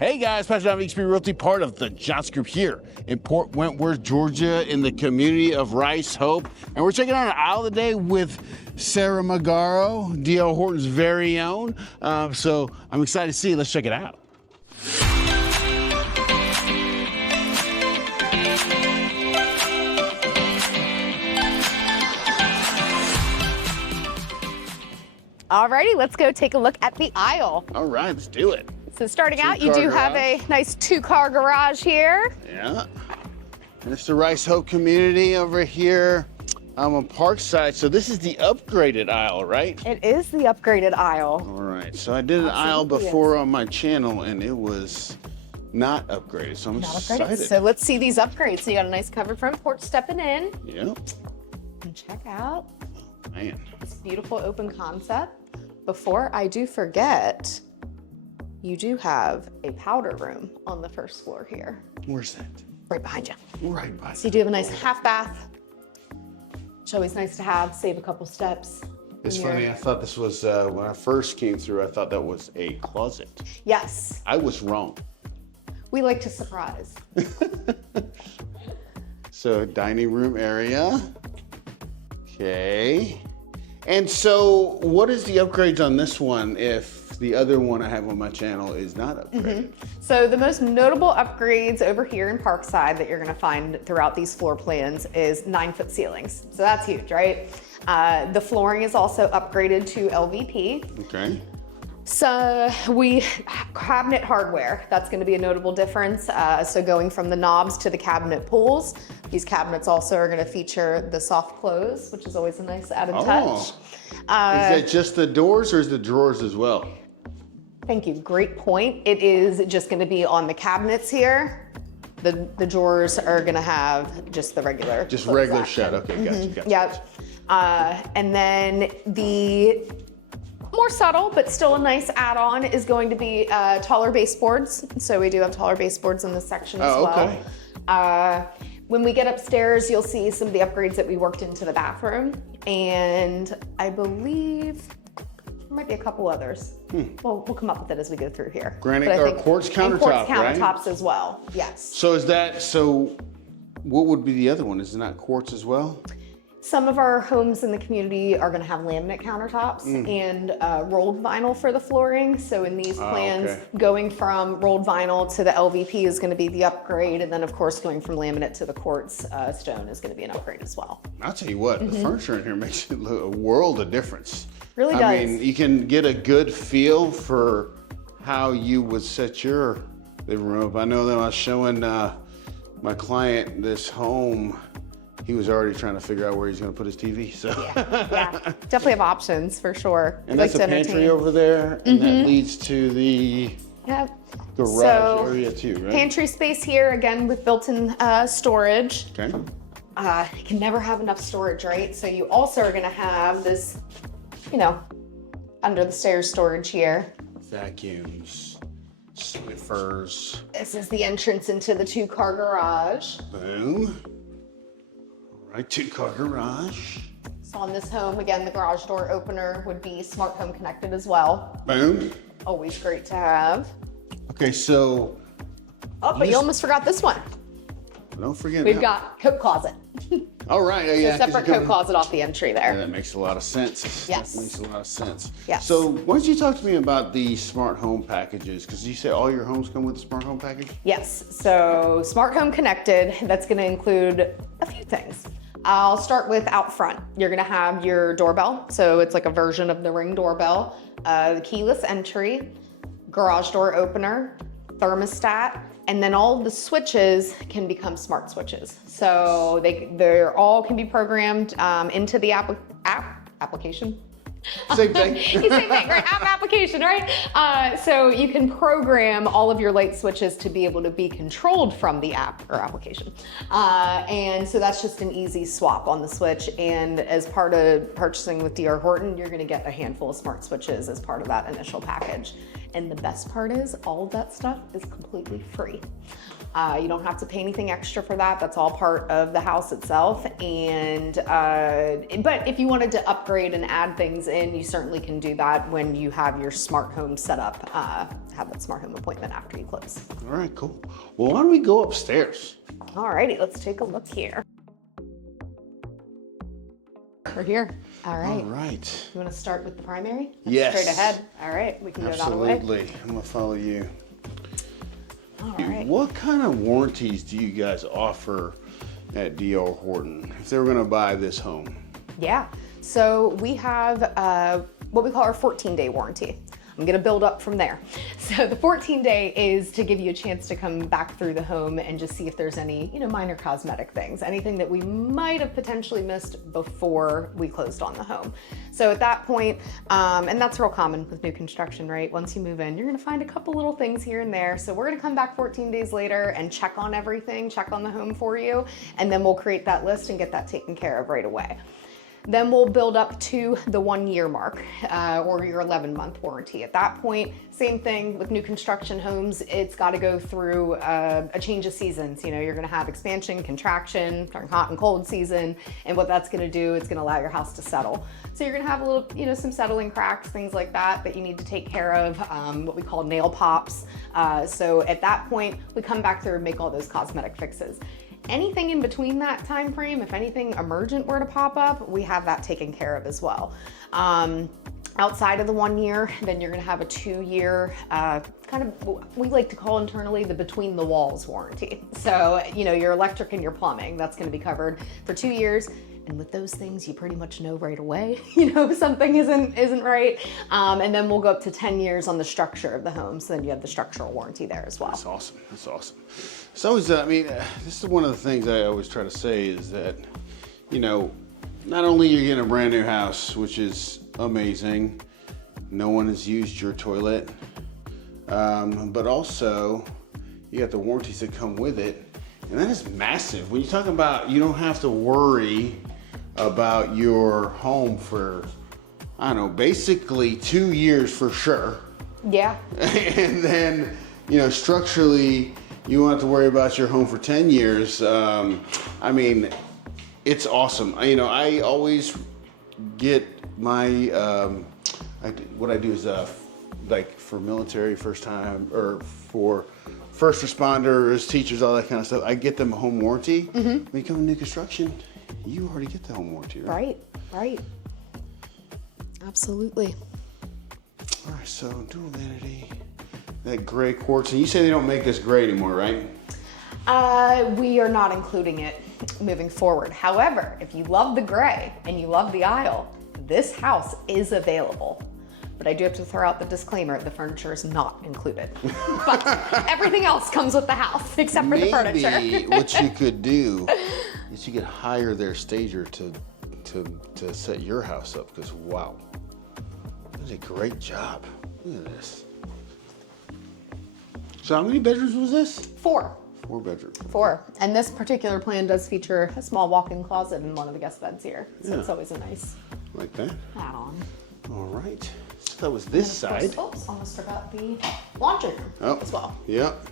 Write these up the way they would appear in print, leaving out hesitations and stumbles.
Hey guys, Pastor Donovan, XP Realty, part of the Johnson Group here in Port Wentworth, Georgia, in the community of Rice Hope. And we're checking out an aisle today with Sarah Magaro, DR Horton's very own. So I'm excited to see. Let's check it out. Alrighty, let's go take a look at the aisle. All right, let's do it. So starting out, you do have a nice 2-car garage here. Yeah. And it's the Rice Hope community over here. I'm on Parkside, so this is the upgraded aisle, right? It is the upgraded aisle. All right, so I did an aisle before on my channel and it was not upgraded, so I'm excited. So let's see these upgrades. So you got a nice covered front porch stepping in. Yeah. And check out Man. this beautiful open concept. Before I do forget, you do have a powder room on the first floor here. Where's that? Right behind you. Right by. So you do have a nice half bath. It's always nice to have, save a couple steps. It's funny, I thought this was, when I first came through, I thought that was a closet. Yes. I was wrong. We like to surprise. So dining room area. Okay. And so what is the upgrades on this one if the other one I have on my channel is not upgraded? So the most notable upgrades over here in Parkside that you're gonna find throughout these floor plans is 9-foot ceilings. So that's huge, right? The flooring is also upgraded to LVP. Okay. So we cabinet hardware, that's gonna be a notable difference. So going from the knobs to the cabinet pulls, these cabinets also are gonna feature the soft close, which is always a nice added touch. Is that just the doors or is the drawers as well? Thank you, great point. It is just gonna be on the cabinets here. The drawers are gonna have just the regular. Just regular shut, okay, gotcha. Yep. And then the more subtle, but still a nice add-on is going to be taller baseboards. So we do have taller baseboards in this section as well. Okay. When we get upstairs, you'll see some of the upgrades that we worked into the bathroom. And I believe there might be a couple others. We'll come up with it as we go through here. Granite or quartz countertop, quartz right? countertops as well, yes. So is that, so what would be the other one? Is it not quartz as well? Some of our homes in the community are gonna have laminate countertops and rolled vinyl for the flooring. So in these plans, going from rolled vinyl to the LVP is gonna be the upgrade. And then of course, going from laminate to the quartz stone is gonna be an upgrade as well. I'll tell you what, the furniture in here makes it look a world of difference. Really does. I mean, you can get a good feel for how you would set your living room up. I know that I was showing my client this home, he was already trying to figure out where he's going to put his TV. So Yeah, definitely have options for sure. And that's a pantry over there, and that leads to the garage area too, right? Pantry space here, again, with built-in storage. Okay. You can never have enough storage, right? So you also are gonna have this, you know, under the stairs storage here. Vacuums, Swiffers. This is the entrance into the 2-car garage. Boom. All right, 2-car garage. So on this home, again, the garage door opener would be smart home connected as well. Boom. Always great to have. Okay, so. Oh, but you almost forgot this one. Don't forget. We've got coat closet. All right, yeah. So separate coat closet off the entry there. Yeah, that makes a lot of sense. Yes. That makes a lot of sense. Yes. So why don't you talk to me about the smart home packages? Because you say all your homes come with a smart home package? Yes, so smart home connected, that's gonna include a few things. I'll start with out front. You're gonna have your doorbell. So it's like a version of the Ring doorbell, the keyless entry, garage door opener, thermostat, and then all of the switches can become smart switches. So they're all can be programmed into the application. Same thing. Same thing, right? App application, right? So you can program all of your light switches to be able to be controlled from the app or application. And so that's just an easy swap on the switch. And as part of purchasing with DR Horton, you're gonna get a handful of smart switches as part of that initial package. And the best part is all of that stuff is completely free. You don't have to pay anything extra for that. That's all part of the house itself. And but if you wanted to upgrade and add things in, you certainly can do that when you have your smart home set up, have that smart home appointment after you close. All right, cool. Well, why don't we go upstairs? Alrighty, let's take a look here. We're here. All right. All right. You want to start with the primary? Yes. Straight ahead. All right, we can go down the way. Absolutely. I'm gonna follow you. All right. What kind of warranties do you guys offer at DR Horton if they were gonna buy this home? Yeah, so we have what we call our 14-day warranty. I'm gonna build up from there. So the 14-day is to give you a chance to come back through the home and just see if there's any, minor cosmetic things, anything that we might have potentially missed before we closed on the home. So at that point, and that's real common with new construction, right? Once you move in, you're gonna find a couple little things here and there. So we're gonna come back 14 days later and check on everything, check on the home for you, and then we'll create that list and get that taken care of right away. Then we'll build up to the 1-year mark or your 11-month warranty. At that point, same thing with new construction homes, it's got to go through a change of seasons. You're going to have expansion, contraction, during hot and cold season, and what that's going to do, it's going to allow your house to settle. So you're going to have a little, some settling cracks, things like that you need to take care of, what we call nail pops. So at that point, we come back through and make all those cosmetic fixes. Anything in between that time frame, if anything emergent were to pop up, we have that taken care of as well. Outside of the 1 year, then you're gonna have a 2-year, we like to call internally the between the walls warranty. So, your electric and your plumbing, that's gonna be covered for 2 years. And with those things, you pretty much know right away, something isn't right. And then we'll go up to 10 years on the structure of the home. So then you have the structural warranty there as well. That's awesome. That's awesome. It's always, this is one of the things I always try to say is that, not only you're getting a brand new house, which is amazing, no one has used your toilet, but also you got the warranties that come with it. And that is massive. When you're talking about, you don't have to worry about your home for, basically 2 years for sure. Yeah. And then, structurally, you won't have to worry about your home for 10 years. It's awesome. I always get my, what I do is like for military first time, or for first responders, teachers, all that kind of stuff, I get them a home warranty. When you come to new construction, you already get the home warranty, right? Right. Absolutely. All right, so dual vanity, that gray quartz, and you say they don't make this gray anymore, right? We are not including it moving forward. However, if you love the gray and you love the aisle, this house is available. But I do have to throw out the disclaimer, the furniture is not included. But everything else comes with the house, except for the furniture. Maybe what you could do is you could hire their stager to set your house up, because wow, that is a great job. Look at this. So how many bedrooms was this? 4. 4 bedrooms. 4. And this particular plan does feature a small walk-in closet in one of the guest beds here. So it's always a nice like that add-on. All right. So that was this side. Oops, almost forgot the laundry room as well. Yep.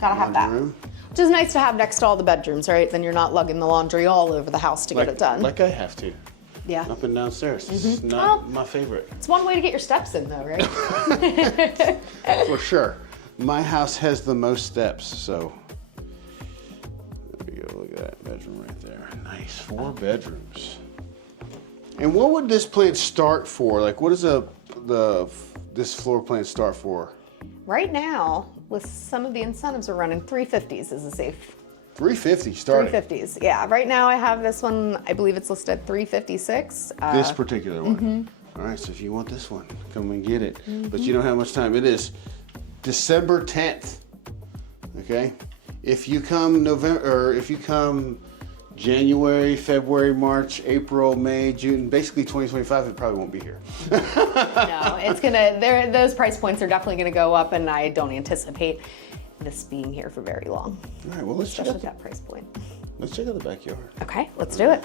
Gotta have that. Room. Which is nice to have next to all the bedrooms, right? Then you're not lugging the laundry all over the house to get it done. Like I have to. Yeah. Up and downstairs. It's not my favorite. It's one way to get your steps in though, right? For sure. My house has the most steps, so. There we go, look at that bedroom right there. Nice, 4 bedrooms. And what would this plan start for? Like, what does this floor plan start for? Right now, with some of the incentives we're running, 350s is a safe. 350 starting. 350s, yeah. Right now I have this one, I believe it's listed at 356. This particular one. All right, so if you want this one, come and get it. But you don't have much time. It is December 10th. Okay? If you come January, February, March, April, May, June, basically 2025, it probably won't be here. No, it's those price points are definitely gonna go up, and I don't anticipate this being here for very long. All right, well, let's check out that price point. Let's check out the backyard. Okay, let's do it.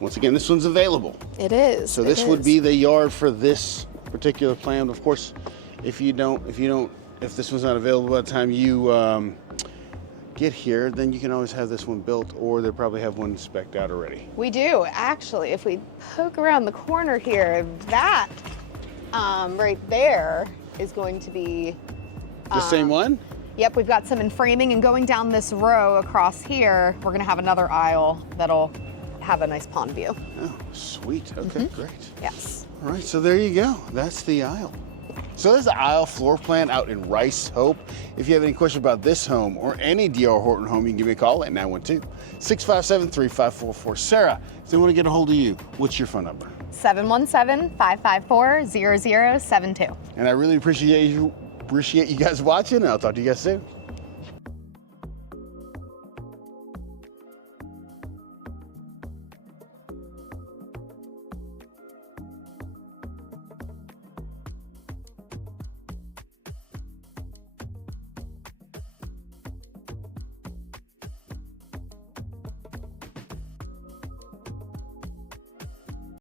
Once again, this one's available. It is. So this would be the yard for this particular plan. Of course, if this one's not available by the time you get here, then you can always have this one built, or they probably have one spec'd out already. We do, actually. If we poke around the corner here, that right there is going to be The same one? Yep, we've got some in framing, and going down this row across here, we're gonna have another aisle that'll have a nice pond view. Oh, sweet. Okay, great. Yes. All right, so there you go. That's the aisle. So there's the aisle floor plan out in Rice Hope. If you have any questions about this home or any DR Horton home, you can give me a call at 912-657-3544. Sarah, if they want to get a hold of you, what's your phone number? 717-554-0072. And I really appreciate you guys watching, and I'll talk to you guys soon.